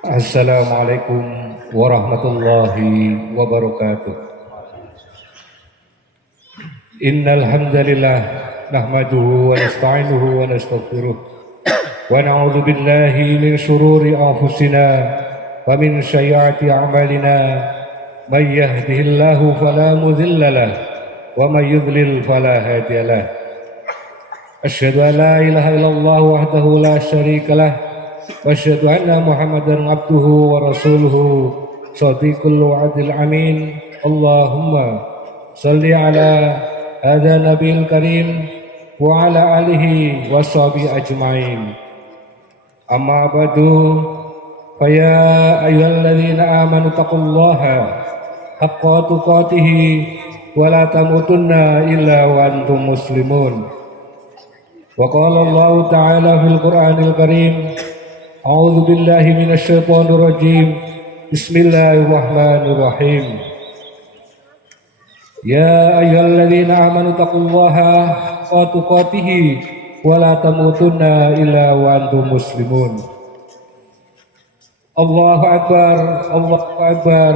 Assalamualaikum warahmatullahi wabarakatuh. Innal hamdalillah nahmaduhu wa nasta'inuhu wa nastaghfiruh wa na'udzu billahi min shururi anfusina wa min sayyiati a'malina may yahdihillahu fala mudilla lahu wa may yudlil fala hadiya lahu. Asyhadu an la ilaha illallah wahdahu la syarika lah wa asyhadu anna Muhammadan abduhu wa rasuluhu shadiqul wa'dil amin. Allahumma salli ala hadza nabiyil karim wa ala alihi wa sahbihi ajmain. Amma ba'du, fa ya ayyuhalladzina amanu taqullaha haqqa tuqatih wa la tamutunna illa wa antum muslimun. Wa qala Allah ta'ala fil Qur'anil Karim, a'udzu billahi minasy syaithanir rajim. Bismillahirrahmanirrahim. Ya ayyuhalladzina amanu taqullaha haqqa tuqatih wa la tamutunna illa wa antum muslimun. Allahu akbar, Allahu akbar.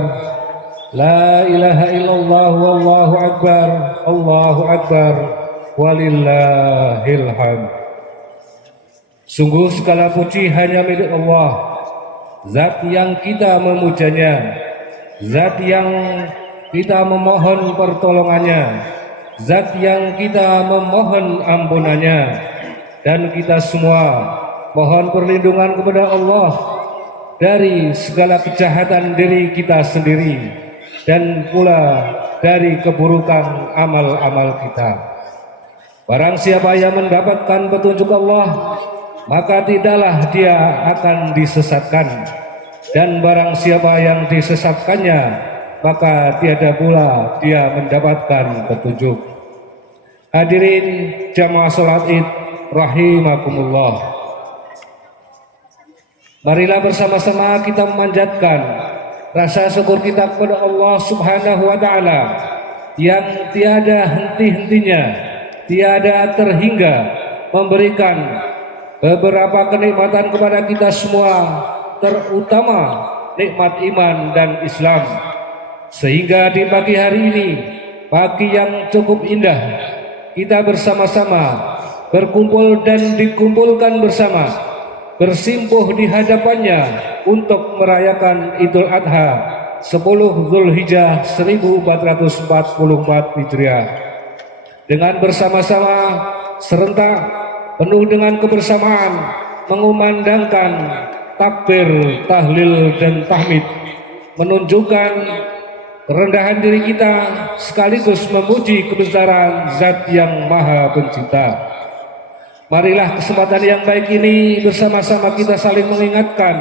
La ilaha illallah wallahu akbar, Allahu akbar. Walillahil hamd. Sungguh segala puji hanya milik Allah, zat yang kita memujanya, zat yang kita memohon pertolongannya, zat yang kita memohon ampunannya, dan kita semua mohon perlindungan kepada Allah dari segala kejahatan diri kita sendiri dan pula dari keburukan amal-amal kita. Barang siapa yang mendapatkan petunjuk Allah, maka tidaklah dia akan disesatkan, dan barang siapa yang disesatkannya, maka tiada pula dia mendapatkan petunjuk. Hadirin jamaah salat Id rahimakumullah. Marilah bersama-sama kita memanjatkan rasa syukur kita kepada Allah Subhanahu wa taala yang tiada henti-hentinya, tiada terhingga memberikan beberapa kenikmatan kepada kita semua, terutama nikmat iman dan Islam, sehingga di pagi hari ini, pagi yang cukup indah, kita bersama-sama berkumpul dan dikumpulkan bersama, bersimpuh di hadapannya untuk merayakan Idul Adha 10 Zulhijjah 1444 Hijriah. Dengan bersama-sama serentak penuh dengan kebersamaan mengumandangkan takbir, tahlil dan tahmid, menunjukkan kerendahan diri kita sekaligus memuji kebesaran Zat yang Maha Pencipta. Marilah kesempatan yang baik ini bersama-sama kita saling mengingatkan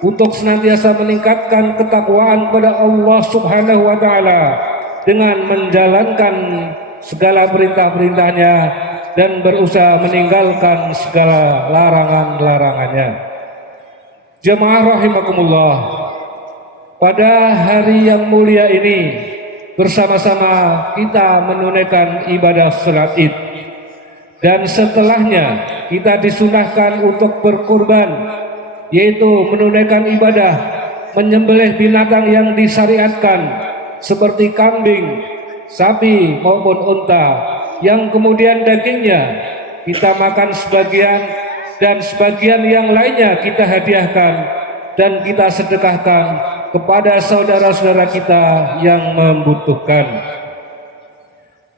untuk senantiasa meningkatkan ketakwaan kepada Allah Subhanahu wa taala dengan menjalankan segala perintah-perintahnya dan berusaha meninggalkan segala larangan-larangannya. Jemaah rahimakumullah, pada hari yang mulia ini bersama-sama kita menunaikan ibadah salat Id, dan setelahnya kita disunahkan untuk berkurban, yaitu menunaikan ibadah menyembelih binatang yang disyariatkan seperti kambing, sapi maupun unta, yang kemudian dagingnya kita makan sebagian dan sebagian yang lainnya kita hadiahkan dan kita sedekahkan kepada saudara-saudara kita yang membutuhkan.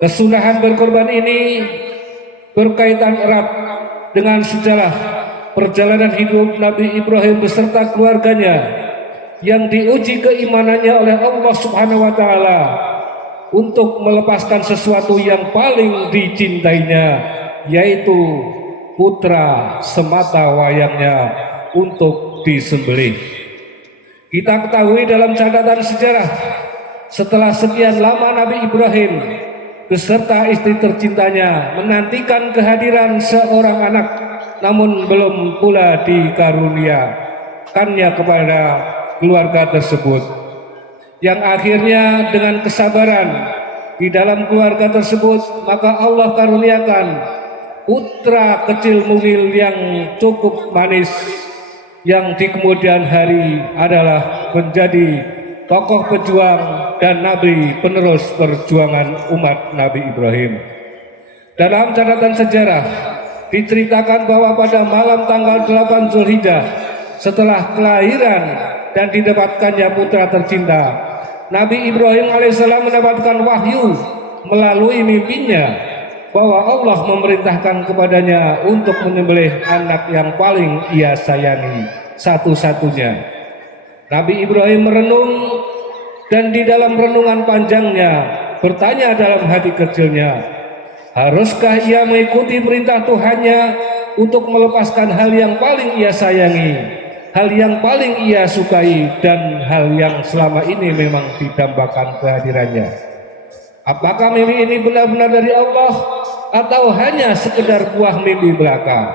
Kesunahan berkorban ini berkaitan erat dengan sejarah perjalanan hidup Nabi Ibrahim beserta keluarganya yang diuji keimanannya oleh Allah Subhanahu wa taala untuk melepaskan sesuatu yang paling dicintainya, yaitu putra semata wayangnya untuk disembelih. Kita ketahui dalam catatan sejarah, setelah sekian lama Nabi Ibrahim beserta istri tercintanya menantikan kehadiran seorang anak, namun belum pula dikaruniakannya kepada keluarga tersebut, yang akhirnya dengan kesabaran di dalam keluarga tersebut, maka Allah karuniakan putra kecil mungil yang cukup manis, yang di kemudian hari adalah menjadi tokoh pejuang dan nabi penerus perjuangan umat Nabi Ibrahim. Dalam catatan sejarah diceritakan bahwa pada malam tanggal 8 Zulhijjah setelah kelahiran dan didapatkannya putra tercinta, Nabi Ibrahim alaihissalam mendapatkan wahyu melalui mimpinya bahwa Allah memerintahkan kepadanya untuk menyembelih anak yang paling ia sayangi satu-satunya. Nabi Ibrahim merenung, dan di dalam renungan panjangnya bertanya dalam hati kecilnya, haruskah ia mengikuti perintah Tuhannya untuk melepaskan hal yang paling ia sayangi, hal yang paling ia sukai, dan hal yang selama ini memang didambakan kehadirannya? Apakah mimpi ini benar-benar dari Allah atau hanya sekedar buah mimpi belaka?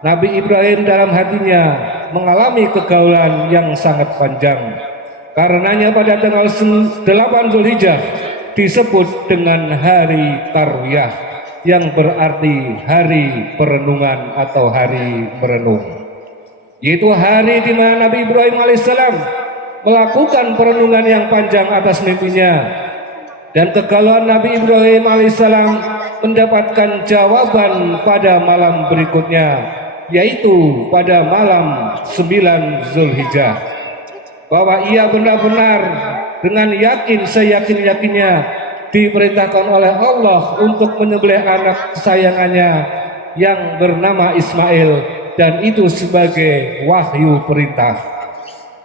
Nabi Ibrahim dalam hatinya mengalami kegaulan yang sangat panjang. Karenanya pada tanggal 8 Zulhijjah disebut dengan hari Tarwiyah, yang berarti hari perenungan atau hari merenung, yaitu hari di mana Nabi Ibrahim alaihissalam melakukan perenungan yang panjang atas mimpinya, dan kegalauan Nabi Ibrahim alaihissalam mendapatkan jawaban pada malam berikutnya, yaitu pada malam 9 Zulhijjah, bahwa ia benar-benar dengan yakin seyakin-yakinnya diperintahkan oleh Allah untuk menyembelih anak kesayangannya yang bernama Ismail, dan itu sebagai wahyu perintah.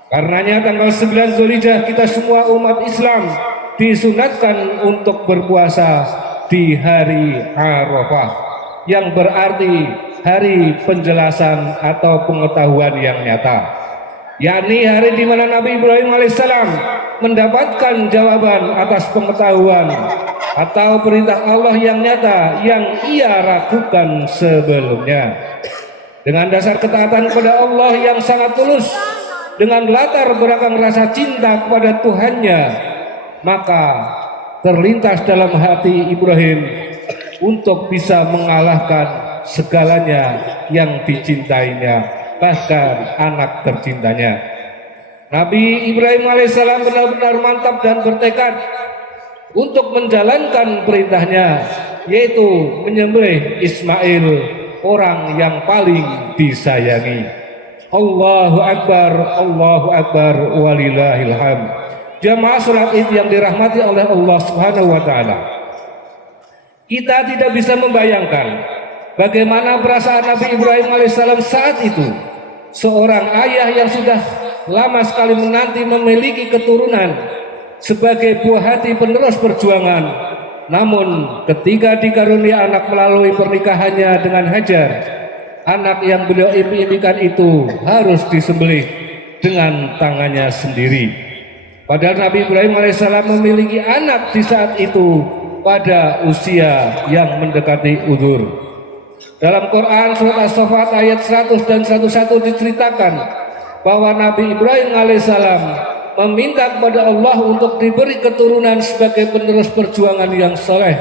Karenanya tanggal 9 Zulhijjah kita semua umat Islam disunatkan untuk berpuasa di hari Arafah, yang berarti hari penjelasan atau pengetahuan yang nyata, yakni hari di mana Nabi Ibrahim alaihissalam mendapatkan jawaban atas pengetahuan atau perintah Allah yang nyata yang ia ragukan sebelumnya. Dengan dasar ketaatan kepada Allah yang sangat tulus, dengan latar belakang rasa cinta kepada Tuhannya, maka terlintas dalam hati Ibrahim untuk bisa mengalahkan segalanya yang dicintainya, bahkan anak tercintanya. Nabi Ibrahim alaihissalam benar-benar mantap dan bertekad untuk menjalankan perintahnya, yaitu menyembelih Ismail, orang yang paling disayangi. Allahu Akbar, walillahil hamd. Jamaah salat Id yang dirahmati oleh Allah Subhanahu wa taala, kita tidak bisa membayangkan bagaimana perasaan Nabi Ibrahim alaihissalam saat itu, seorang ayah yang sudah lama sekali menanti memiliki keturunan sebagai buah hati penerus perjuangan. Namun ketika dikarunia anak melalui pernikahannya dengan Hajar, anak yang beliau impi-impikan itu harus disembelih dengan tangannya sendiri. Padahal Nabi Ibrahim alaihissalam memiliki anak di saat itu pada usia yang mendekati uzur. Dalam Quran surat As-Saffat ayat 100 dan 101 diceritakan bahwa Nabi Ibrahim alaihissalam meminta kepada Allah untuk diberi keturunan sebagai penerus perjuangan yang soleh.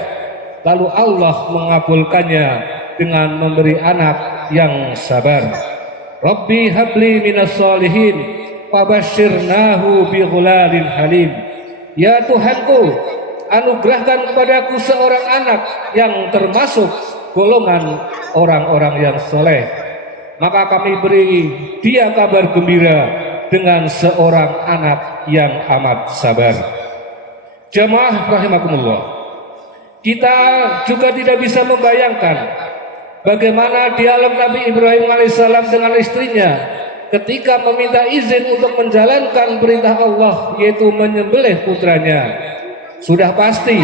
Lalu Allah mengabulkannya dengan memberi anak yang sabar. Rabbi habli minas solihin fabashirnahu bi ghulalin halim. Ya Tuhanku, anugerahkan kepadaku seorang anak yang termasuk golongan orang-orang yang soleh, maka kami beri dia kabar gembira dengan seorang anak yang amat sabar. Jamaah rahimakumullah, kita juga tidak bisa membayangkan bagaimana dialog Nabi Ibrahim alaihissalam dengan istrinya ketika meminta izin untuk menjalankan perintah Allah, yaitu menyembelih putranya. Sudah pasti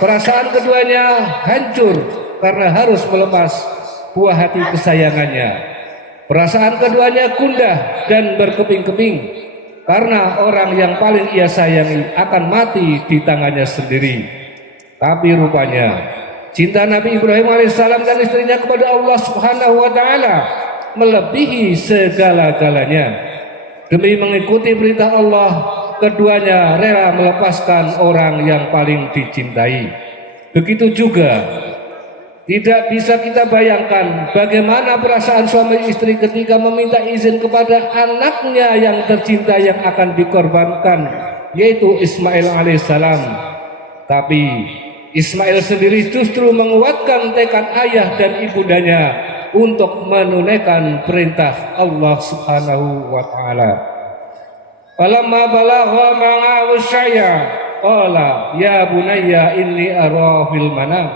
perasaan keduanya hancur karena harus melepas buah hati kesayangannya. Perasaan keduanya gundah dan berkeping-keping karena orang yang paling ia sayangi akan mati di tangannya sendiri. Tapi rupanya cinta Nabi Ibrahim alaihissalam dan istrinya kepada Allah Subhanahu wa taala melebihi segala-galanya. Demi mengikuti perintah Allah, keduanya rela melepaskan orang yang paling dicintai. Begitu juga Tidak bisa kita bayangkan bagaimana perasaan suami istri ketika meminta izin kepada anaknya yang tercinta yang akan dikorbankan, yaitu Ismail alaihissalam. Tapi Ismail sendiri justru menguatkan tekad ayah dan ibundanya untuk menunaikan perintah Allah Subhanahu wa taala. Falamma balagha ma'ahu syaya qala ya bunayya inni ara fil manam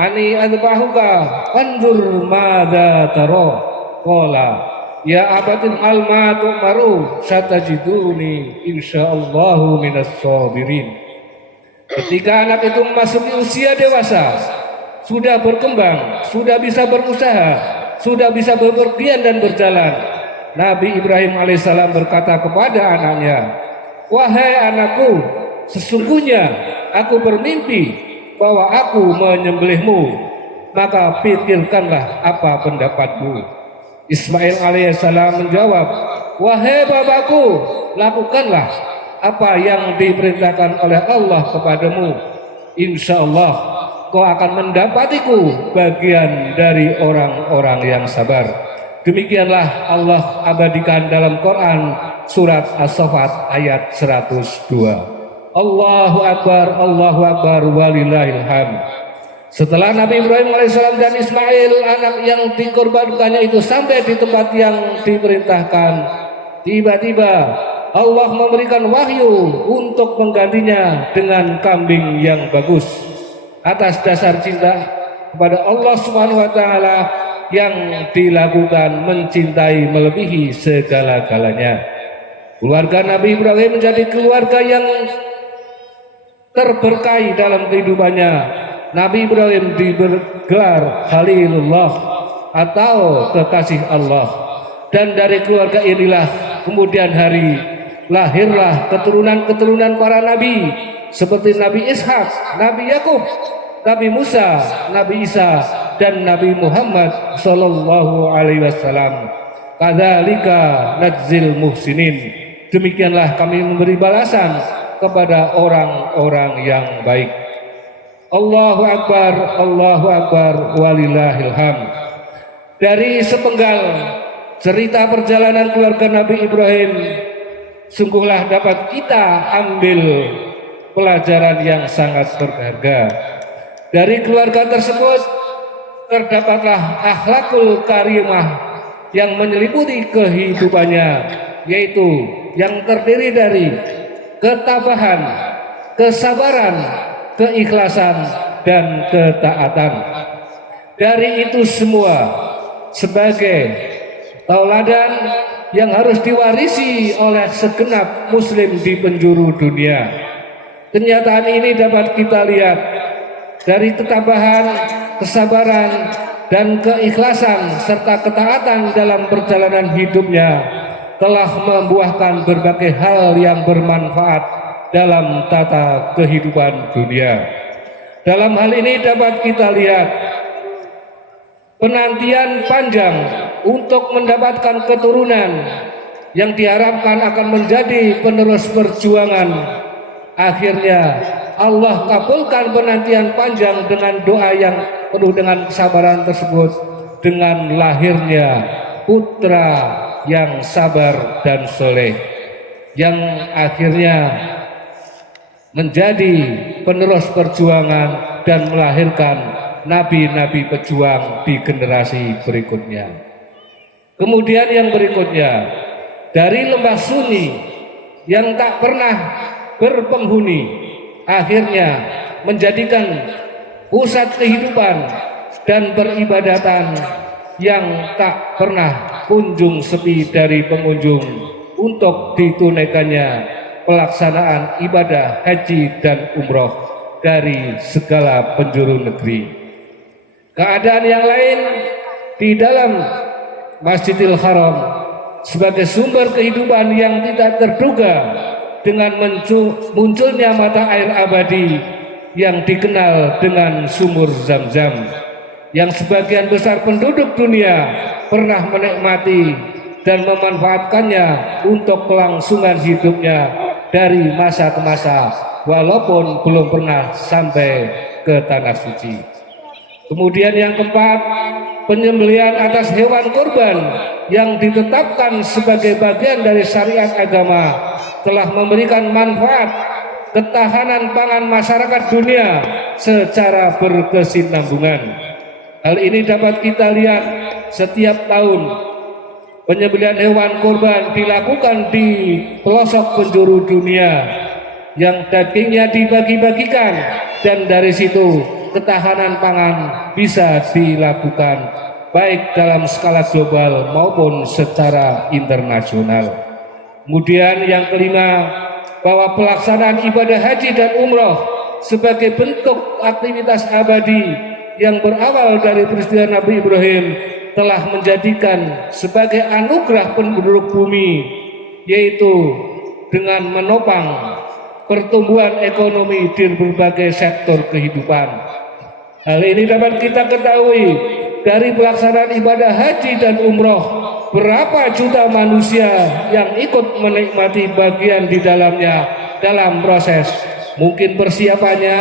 ani adbahuka anzur madza tara qala ya abatil alma tu'maru satajiduni insyaallahu minas sabirin. Ketika anak itu memasuki usia dewasa, sudah berkembang, sudah bisa berusaha, sudah bisa bepergian dan berjalan, Nabi Ibrahim alaihissalam berkata kepada anaknya, wahai anakku, sesungguhnya aku bermimpi bahwa aku menyembelihmu, maka pikirkanlah apa pendapatmu. Ismail alaihissalam menjawab, wahai bapakku, lakukanlah apa yang diperintahkan oleh Allah kepadamu. Insya Allah kau akan mendapatiku bagian dari orang-orang yang sabar. Demikianlah Allah abadikan dalam Quran surat As-Saffat ayat 102. Allahu Akbar, walillahil hamd. Setelah Nabi Ibrahim alaihissalam dan Ismail anak yang dikorbankannya itu sampai di tempat yang diperintahkan, tiba-tiba Allah memberikan wahyu untuk menggantinya dengan kambing yang bagus. Atas dasar cinta kepada Allah Subhanahu wa taala yang dilakukan mencintai melebihi segala-galanya. Keluarga Nabi Ibrahim menjadi keluarga yang terberkahi dalam kehidupannya. Nabi Ibrahim digelar Khalilullah atau kekasih Allah, dan dari keluarga inilah kemudian hari lahirlah keturunan-keturunan para nabi seperti Nabi Ishak, Nabi Yakub, Nabi Musa, Nabi Isa, dan Nabi Muhammad sallallahu alaihi wasallam. Kadzalika nadzil muhsinin. Demikianlah kami memberi balasan kepada orang-orang yang baik. Allahu Akbar, walillahil hamd. Dari sepenggal cerita perjalanan keluarga Nabi Ibrahim, sungguhlah dapat kita ambil pelajaran yang sangat berharga. Dari keluarga tersebut terdapatlah akhlakul karimah yang menyelimuti kehidupannya, yaitu yang terdiri dari ketabahan, kesabaran, keikhlasan, dan ketaatan. Dari itu semua sebagai tauladan yang harus diwarisi oleh segenap muslim di penjuru dunia. Kenyataan ini dapat kita lihat dari ketabahan, kesabaran, dan keikhlasan serta ketaatan dalam perjalanan hidupnya telah membuahkan berbagai hal yang bermanfaat dalam tata kehidupan dunia. Dalam hal ini dapat kita lihat penantian panjang untuk mendapatkan keturunan yang diharapkan akan menjadi penerus perjuangan. Akhirnya Allah kabulkan penantian panjang dengan doa yang penuh dengan kesabaran tersebut, dengan lahirnya putra yang sabar dan soleh, yang akhirnya menjadi penerus perjuangan dan melahirkan nabi-nabi pejuang di generasi berikutnya. Kemudian yang berikutnya, dari lembah sunyi yang tak pernah berpenghuni, akhirnya menjadikan pusat kehidupan dan peribadatan yang tak pernah kunjung sepi dari pengunjung untuk ditunaikannya pelaksanaan ibadah haji dan umroh dari segala penjuru negeri. Keadaan yang lain di dalam Masjidil Haram sebagai sumber kehidupan yang tidak terduga dengan munculnya mata air abadi yang dikenal dengan sumur Zam-Zam, yang sebagian besar penduduk dunia pernah menikmati dan memanfaatkannya untuk kelangsungan hidupnya dari masa ke masa, walaupun belum pernah sampai ke tanah suci. Kemudian yang keempat, penyembelihan atas hewan kurban yang ditetapkan sebagai bagian dari syariat agama telah memberikan manfaat ketahanan pangan masyarakat dunia secara berkesinambungan. Hal ini dapat kita lihat setiap tahun penyembelihan hewan kurban dilakukan di pelosok penjuru dunia yang dagingnya dibagi-bagikan, dan dari situ ketahanan pangan bisa dilakukan baik dalam skala global maupun secara internasional. Kemudian yang kelima, bahwa pelaksanaan ibadah haji dan umroh sebagai bentuk aktivitas abadi yang berawal dari peristiwa Nabi Ibrahim telah menjadikan sebagai anugerah penduduk bumi, yaitu dengan menopang pertumbuhan ekonomi di berbagai sektor kehidupan. Hal ini dapat kita ketahui dari pelaksanaan ibadah haji dan umroh, berapa juta manusia yang ikut menikmati bagian di dalamnya dalam proses mungkin persiapannya,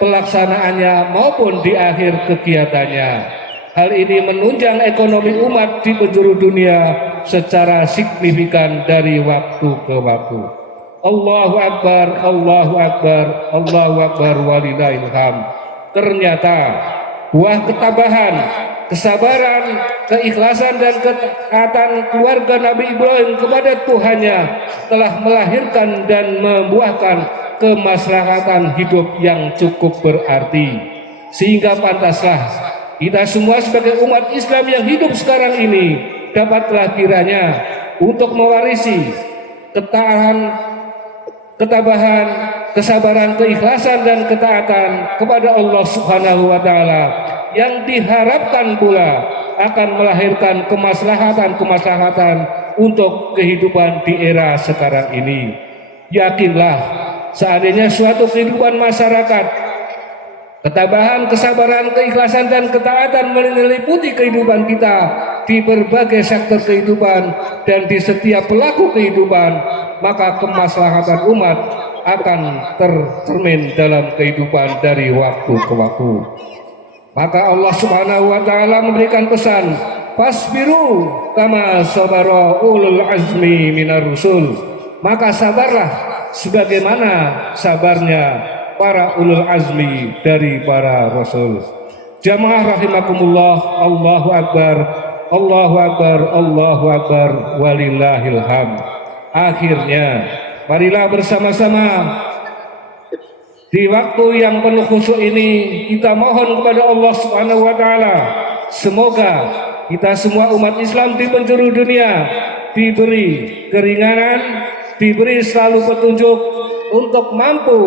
pelaksanaannya maupun di akhir kegiatannya. Hal ini menunjang ekonomi umat di penjuru dunia secara signifikan dari waktu ke waktu. Allahu Akbar, Allahu Akbar, Allahu Akbar walillahil hamd. Ternyata buah ketabahan, kesabaran, keikhlasan dan ketaatan keluarga Nabi Ibrahim kepada Tuhannya telah melahirkan dan membuahkan kemaslahatan hidup yang cukup berarti, sehingga pantaslah kita semua sebagai umat Islam yang hidup sekarang ini dapatlah kiranya untuk mewarisi ketabahan, kesabaran, keikhlasan dan ketaatan kepada Allah Subhanahu wa taala yang diharapkan pula akan melahirkan kemaslahatan untuk kehidupan di era sekarang ini. Yakinlah, seandainya suatu kehidupan masyarakat, ketabahan, kesabaran, keikhlasan dan ketaatan meliputi kehidupan kita di berbagai sektor kehidupan dan di setiap pelaku kehidupan, maka kemaslahatan umat akan tercermin dalam kehidupan dari waktu ke waktu. Maka Allah Subhanahu wa taala memberikan pesan, fasbiru kama sabara ulul azmi minar rusul. Maka sabarlah sebagaimana sabarnya para ulul azmi dari para rasul. Jamaah rahimakumullah, Allahu Akbar, Allahu Akbar, Allahu Akbar walillahil hamd. Akhirnya marilah bersama-sama di waktu yang penuh khusyuk ini kita mohon kepada Allah Subhanahu wa taala, semoga kita semua umat Islam di penjuru dunia diberi keringanan, diberi selalu petunjuk untuk mampu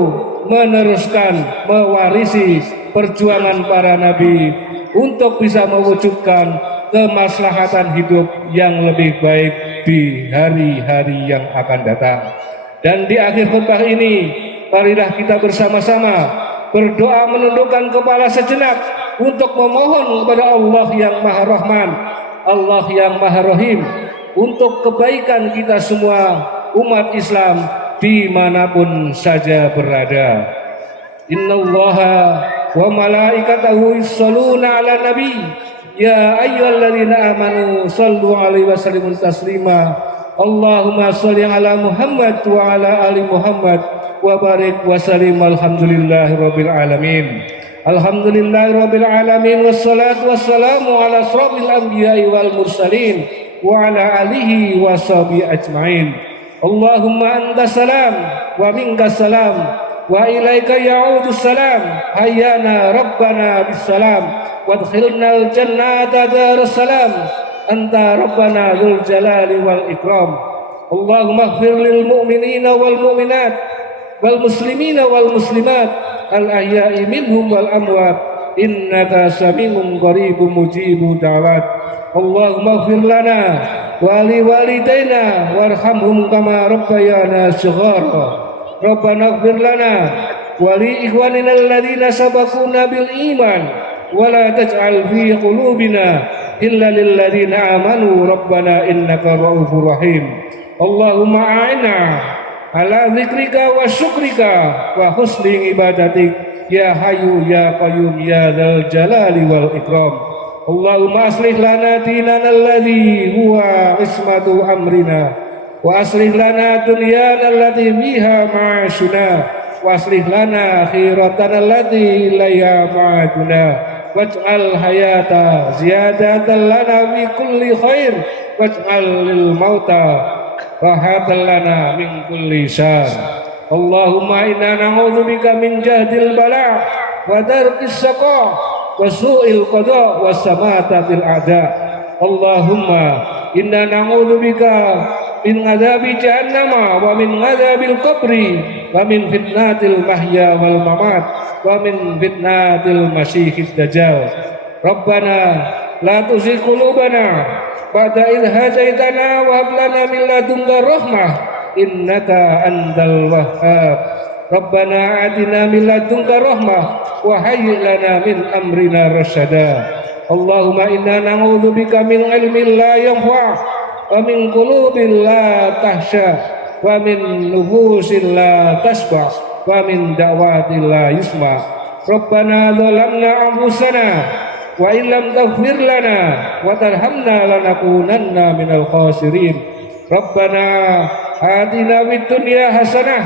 meneruskan, mewarisi perjuangan para nabi untuk bisa mewujudkan kemaslahatan hidup yang lebih baik di hari-hari yang akan datang. Dan di akhir khutbah ini, marilah kita bersama-sama berdoa menundukkan kepala sejenak untuk memohon kepada Allah yang Maha Rahman, Allah yang Maha Rahim, untuk kebaikan kita semua umat Islam dimanapun saja berada. Innallaha wa malaikatahu yusholluna ala nabi ya ayyuhalladzina amanu shallu alaihi wasallimu taslima. Allahumma sholli ala Muhammad wa ala ali Muhammad wa barik wa sallim. Alhamdulillahi rabbil alamin. Alhamdulillahi rabbil alamin wassalatu wassalamu ala asrofil anbiya'i wal mursalin wa ala alihi wa sahbihi ajma'in. Allahumma anta salam wa minka salam wa ilaika ya'udu salam. Hayyana rabbana bisalam wadkhilnal jannata darussalam. Anta rabbana dzul jalali wal ikram. Allahumma ighfir lil mu'minina wal mu'minat wal muslimina wal muslimat al ahya'i minhum wal amwat innaka sami'un qaribun mujibud da'wat. Allahumma ighfir lana wa li walidaina warhamhum kama rabbayana shighara. Rabbana ighfir lana wa li ikhwanina alladhina sabaquna bil iman wa la taj'al fi qulubina illa lil ladzina amanu rabbana innaka ra'ufur rahim. Allahumma a'inna ala zikrika wa syukrika wa husni ibadatik ya hayyu ya qayyum ya dzal jalali wal ikram. Allahumma aslih lana dinana alladhi huwa ismatu amrina wa aslih lana dunyana allati biha ma'ashuna wa aslih lana akhiratana allati ilayha ma'aduna waj'al hayata ziyadatan lana fi kulli khair waj'al lil mauta rahatan lana min kulli syar. Allahumma inna na'udzubika min jahdil bala wa darkis saqa wa su'il qada wa samatatil a'da. Allahumma inna na'udzubika min adzabi jahannama wa min adzabil qabri wa min fitnatil mahya wal mamat wa min fitnatil masiihid dajjal. Rabbana la tuzigh qulubana ba'da idh hadaitana wa hab lana min ladunka rahmah innaka antal wahhab. Rabbana atina min ladunka rahmah wa hayyi' lana min amrina rasyada. Allahumma inna na'udzubika min ilmin la yanfa' wa min qulubin la tahsha wa min nufusin la tasba wa min da'watin la yusma. Rabbana zalamna anfusana wa illam taghfir lana wa tarhamna lanakunanna minal khasirin. Rabbana atina fid dunya hasanah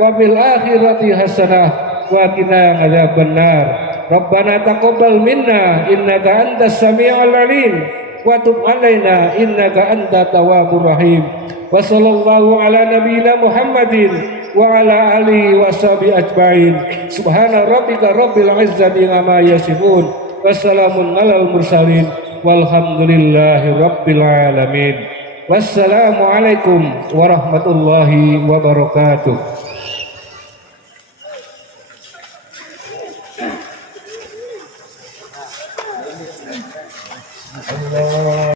wa fil akhirati hasanah wa qina adzabannar. Rabbana taqabbal minna innaka antas samiul alim wa tub alaina innaka antat tawwabur rahim. Wa sallallahu ala nabiyyina Muhammadin wa ala alihi washabihi ajmain. Subhana rabbika rabbil izzati amma yasifun. Wassalamun alal mursalin walhamdulillahi rabbil alamin. Wassalamualaikum warahmatullahi wabarakatuh.